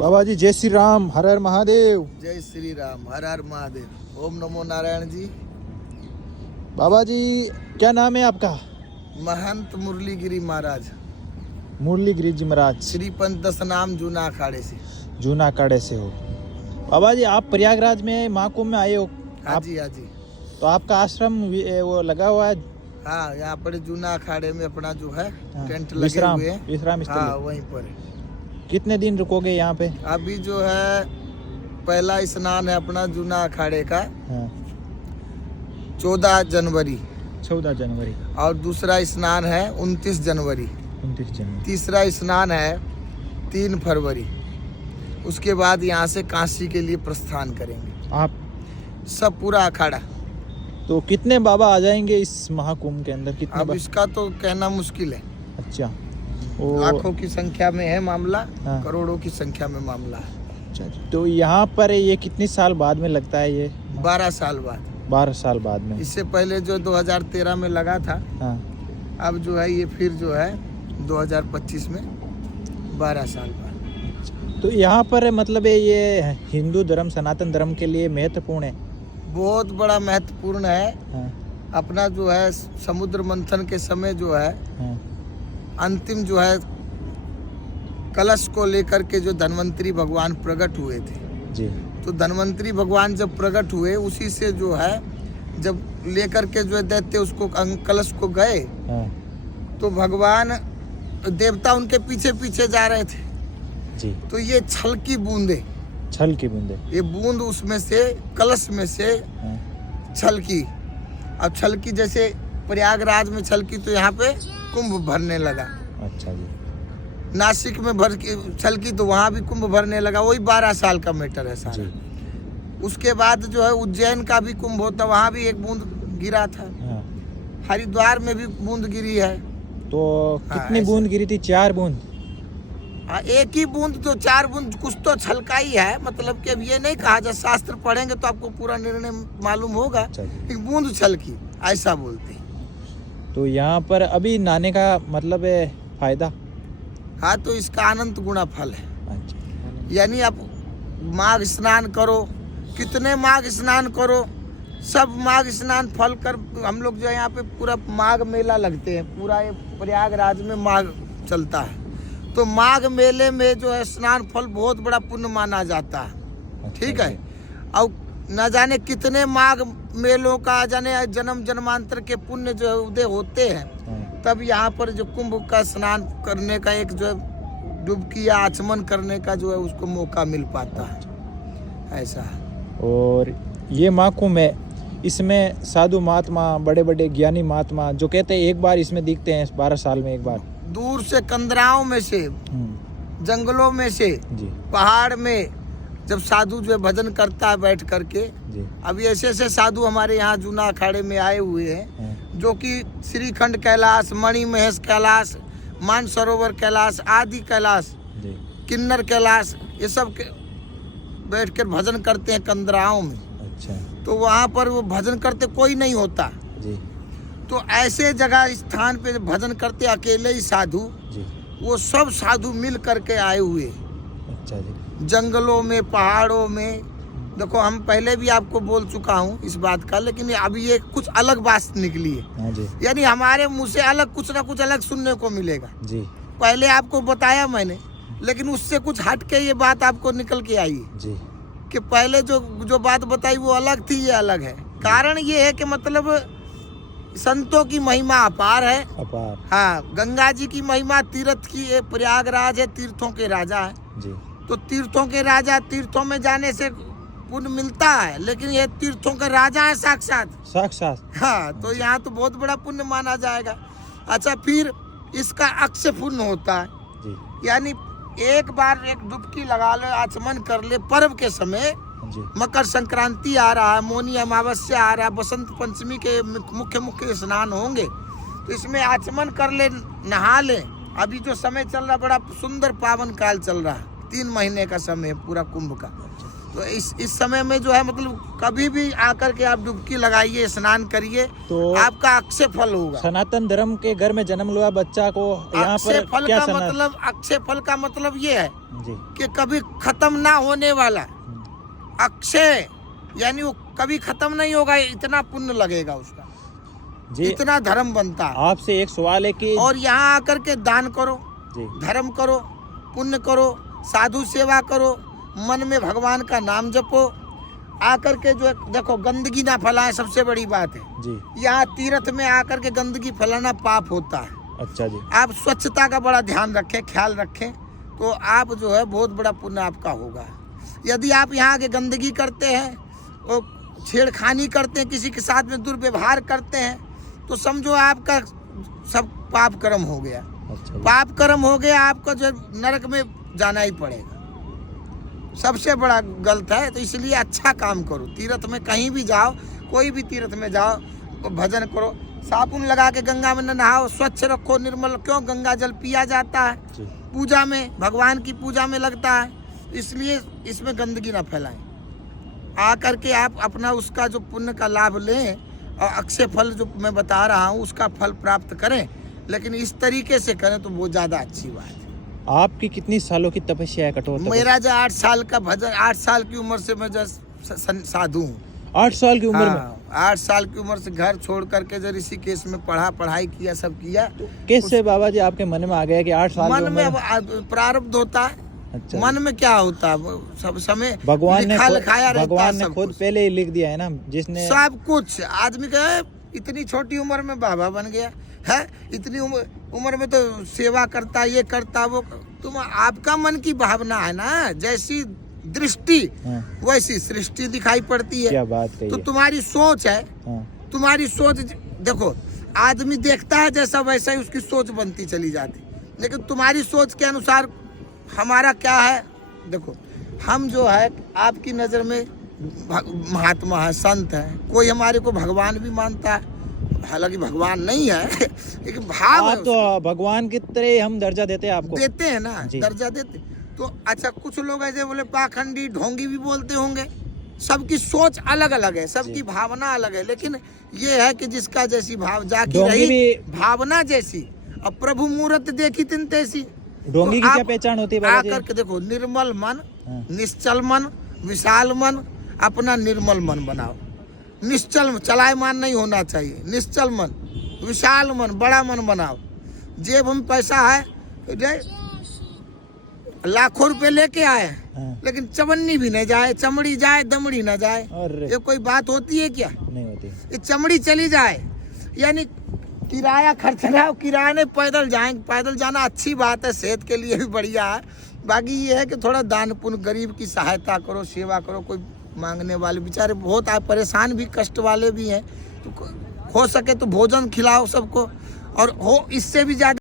बाबा जी जय श्री राम, हर हर महादेव। जय श्री राम, हर हर महादेव। ओम नमो नारायण जी। बाबा जी क्या नाम है आपका? महंत मुरलीगिरी महाराज, मुरली गिरी जी महाराज, श्री पंथ दशनाम जूना अखाड़े से। जूना अखाड़े से हो। बाबा जी आप प्रयागराज में महाकुंभ में आए हो? हाँ जी, हाँ जी। तो आपका आश्रम वो लगा हुआ है? हाँ, यहाँ पर जूना अखाड़े में अपना जो है टेंट लगे विश्राम हुए हैं। विश्राम स्थल हाँ, है। वहीं पर है। कितने दिन रुकोगे यहाँ पे? अभी जो है पहला स्नान है अपना जूना अखाड़े का हाँ, 14 जनवरी 14 जनवरी, और दूसरा स्नान है 29 जनवरी। 29 जनवरी। तीसरा स्नान है 3 फरवरी। उसके बाद यहाँ से काशी के लिए प्रस्थान करेंगे आप सब पूरा अखाड़ा। तो कितने बाबा आ जाएंगे इस महाकुंभ के अंदर? कितने अब इसका तो कहना मुश्किल है। अच्छा, वो लाखों की संख्या में है मामला, हाँ। करोड़ों की संख्या में मामला है। अच्छा, तो यहाँ पर ये कितने साल बाद में लगता है ये? 12 साल बाद। 12 साल बाद में। इससे पहले जो 2013 में लगा था, हाँ, अब जो है ये फिर जो है 2025 में 12 साल बाद। तो यहाँ पर मतलब ये हिंदू धर्म, सनातन धर्म के लिए महत्वपूर्ण है। बहुत बड़ा महत्वपूर्ण है। हाँ, अपना जो है समुद्र मंथन के समय जो है हाँ, अंतिम जो है कलश को लेकर के जो धन्वंतरी भगवान प्रकट हुए थे, जी, तो धन्वंतरी भगवान जब प्रकट हुए उसी से जो है जब लेकर के जो है दैत्य उसको कलश को गए, हाँ, तो भगवान देवता उनके पीछे पीछे जा रहे थे। जी, तो ये छल की बूंदे, छल की बूंदे। ये बूंद उसमें से कलश में से हाँ, छल की। अब छल की जैसे प्रयागराज में छल की, तो यहाँ पे कुंभ भरने लगा। अच्छा जी, नासिक में भर के छल की, तो वहाँ भी कुंभ भरने लगा। वही 12 साल का मैटर है सारा। जी, उसके बाद जो है उज्जैन का भी कुंभ होता, वहाँ भी एक बूंद गिरा था। हाँ। हरिद्वार में भी बूंद गिरी है। तो हाँ, कितनी ऐसा। बूंद गिरी थी? 4 बूंद। हाँ, एक ही बूंद तो 4 बूंद, कुछ तो छलका ही है। मतलब कि अब ये नहीं कहा जाए, शास्त्र पढ़ेंगे तो आपको पूरा निर्णय मालूम होगा। अच्छा जी। एक बूंद छलकी, ऐसा बोलते हैं। तो यहाँ पर अभी नहाने का मतलब है फायदा? हाँ, तो इसका अनंत गुणा फल है। अच्छा, यानी आप माघ स्नान करो, कितने माघ स्नान करो, सब माघ स्नान फल कर। हम लोग जो है यहाँ पे पूरा माघ मेला लगते हैं, पूरा ये प्रयागराज में माघ चलता है। तो माघ मेले में जो है स्नान फल बहुत बड़ा पुण्य माना जाता है। अच्छा ठीक है। जी। और न जाने कितने माघ मेलों का जाने जन्म जन्मांतर के पुण्य जो है उदय होते हैं। हाँ, तब यहाँ पर जो कुंभ का स्नान करने का एक जो है डुबकी या आचमन करने का जो है उसको मौका मिल पाता है, ऐसा है। और ये महाकुंभ है, इसमें साधु महात्मा, बड़े बड़े ज्ञानी महात्मा जो कहते हैं एक बार इसमें दिखते हैं 12 साल में एक बार। दूर से कंदराओं में से, जंगलों में से, जी, पहाड़ में जब साधु जो है भजन करता है बैठ करके। जी, अभी ऐसे ऐसे साधु हमारे यहाँ जूना अखाड़े में आए हुए हैं, हाँ, जो कि श्रीखंड कैलाश, मणि महेश कैलाश, मानसरोवर कैलाश, आदि कैलाश, जी, किन्नर कैलाश, ये सब बैठ कर भजन करते हैं कंदराओं में। अच्छा, तो वहाँ पर वो भजन करते कोई नहीं होता। जी, तो ऐसे जगह स्थान पे भजन करते अकेले ही साधु, जी, वो सब साधु मिल करके आए हुए, अच्छा जी, जंगलों में, पहाड़ों में। देखो हम पहले भी आपको बोल चुका हूँ इस बात का, लेकिन अभी ये कुछ अलग बात निकली है। हाँ जी, यानी हमारे मुंह से अलग कुछ ना कुछ अलग सुनने को मिलेगा। जी, पहले आपको बताया मैंने, लेकिन उससे कुछ हट के ये बात आपको निकल के आई है जी, कि पहले जो बात बताई वो अलग थी, ये अलग है। कारण ये है कि मतलब संतों की महिमा अपार है। अपार, हाँ, गंगा जी की महिमा, तीर्थ की, ये प्रयागराज है, तीर्थों के राजा है। जी, तो तीर्थों के राजा, तीर्थों में जाने से पुण्य मिलता है, लेकिन ये तीर्थों के राजा है साक्षात। साक्षात। हाँ, तो यहाँ तो बहुत बड़ा पुण्य माना जाएगा। अच्छा, फिर इसका अक्षय पुण्य होता है। जी, यानी एक बार एक डुबकी लगा ले, आचमन कर ले पर्व के समय। जी, मकर संक्रांति आ रहा है, मौनी अमावस्या आ रहा है, बसंत पंचमी के मुख्य स्नान होंगे, तो इसमें आचमन कर ले, नहा ले। अभी जो समय चल रहा बड़ा सुंदर पावन काल चल रहा है, 3 महीने का समय पूरा कुंभ का। तो इस समय में जो है मतलब कभी भी आकर के आप डुबकी लगाइए, स्नान करिए, तो आपका अक्षय फल होगा। सनातन धर्म के घर में जन्म लिया बच्चा को यहाँ अक्षय पर फल क्या का मतलब, अक्षय फल का मतलब ये है जी कि कभी खत्म ना होने वाला अक्षय, यानी वो कभी खत्म नहीं होगा, इतना पुण्य लगेगा उसका, जी। इतना धर्म बनता है। आपसे एक सवाल है कि और यहाँ आकर के दान करो, जी धर्म करो, पुण्य करो, साधु सेवा करो, मन में भगवान का नाम जपो, आकर के जो है देखो गंदगी ना फैलाए, सबसे बड़ी बात है। जी। यहाँ तीर्थ में आकर के गंदगी फैलाना पाप होता है। अच्छा जी। आप स्वच्छता का बड़ा ध्यान रखें, ख्याल रखें, तो आप जो है बहुत बड़ा पुण्य आपका होगा। यदि आप यहाँ के गंदगी करते हैं और छेड़खानी करते हैं, किसी के साथ में दुर्व्यवहार करते हैं, तो समझो आपका सब पाप कर्म हो गया। अच्छा जी। पाप कर्म हो गया, आपको जो नरक में जाना ही पड़ेगा, सबसे बड़ा गलत है। तो इसलिए अच्छा काम करो, तीर्थ में कहीं भी जाओ, कोई भी तीर्थ में जाओ तो भजन करो, साबुन लगा के गंगा में नहाओ, स्वच्छ रखो, निर्मल। क्यों? गंगा जल पिया जाता है जी। पूजा में, भगवान की पूजा में लगता है, इसलिए इसमें गंदगी ना फैलाएं। आकर के आप अपना उसका जो पुण्य का लाभ लें और अक्षय फल जो मैं बता रहा हूँ उसका फल प्राप्त करें, लेकिन इस तरीके से करें तो बहुत ज़्यादा अच्छी बात है। आपकी कितनी सालों की तपस्या है? कठोर तपस्या? मेरा जो 8 साल का भजन, 8 साल की उम्र से मैं जो साधु हूँ। 8 साल की उम्र में? 8 साल की उम्र से घर छोड़ करके जो ऋषिकेश में पढ़ाई किया, सब किया। कैसे बाबा जी आपके मन में आ गया कि 8 साल की मन में उम्र अब प्रारब्ध होता है। अच्छा। मन में क्या होता है, वो सब समय भगवान ने लिखाया रहता है, भगवान ने सब खुद कुछ। पहले ही लिख दिया है ना, जिसने सब कुछ आदमी का इतनी छोटी उम्र में बाबा बन गया है, इतनी उम्र में तो सेवा करता, ये करता, वो। तुम आपका मन की भावना है ना, जैसी दृष्टि हाँ। वैसी सृष्टि दिखाई पड़ती है। क्या बात कही तो है। तुम्हारी सोच है, हाँ। तुम्हारी सोच देखो, आदमी देखता है जैसा वैसा ही उसकी सोच बनती चली जाती, लेकिन तुम्हारी सोच के अनुसार हमारा क्या है। देखो, हम जो है आपकी नज़र में महात्मा है, संत है, कोई हमारे को भगवान भी मानता है, हालांकि भगवान नहीं है लेकिन भाव है, आप तो भगवान की तरह हम दर्जा देते हैं आपको। देते हैं ना, जी। दर्जा देते। तो अच्छा, कुछ लोग ऐसे बोले पाखंडी, ढोंगी भी बोलते होंगे, सबकी सोच अलग अलग है, सबकी जी। भावना अलग है, लेकिन ये है कि जिसका जैसी भाव जाकी ढोंगी रही भी- भावना जैसी, अब प्रभु मूर्त देखी तिन तैसी। ढोंगी तो की क्या आप पहचान होती है बाबा जी? आकर के देखो, निर्मल मन, हाँ। निश्चल मन, विशाल मन, अपना निर्मल मन बनाओ। निश्चल, चलायमान नहीं होना चाहिए, निश्चल मन, विशाल मन, बड़ा मन बनाओ। जेब में पैसा है, लाखों रुपए लेके आए, हाँ। लेकिन चवन्नी भी न जाए, चमड़ी जाए, दमड़ी न जाए, अरे ये कोई बात होती है क्या? नहीं होती। ये चमड़ी चली जाए, यानी किराया खर्च ना, किराए पैदल जाएंगे, पैदल जाना अच्छी बात है, सेहत के लिए भी बढ़िया है। बाकी ये है कि थोड़ा दान पुण्य, गरीब की सहायता करो, सेवा करो। कोई मांगने वाले बेचारे बहुत परेशान भी, कष्ट वाले भी हैं, तो हो सके तो भोजन खिलाओ सबको, और हो इससे भी ज़्यादा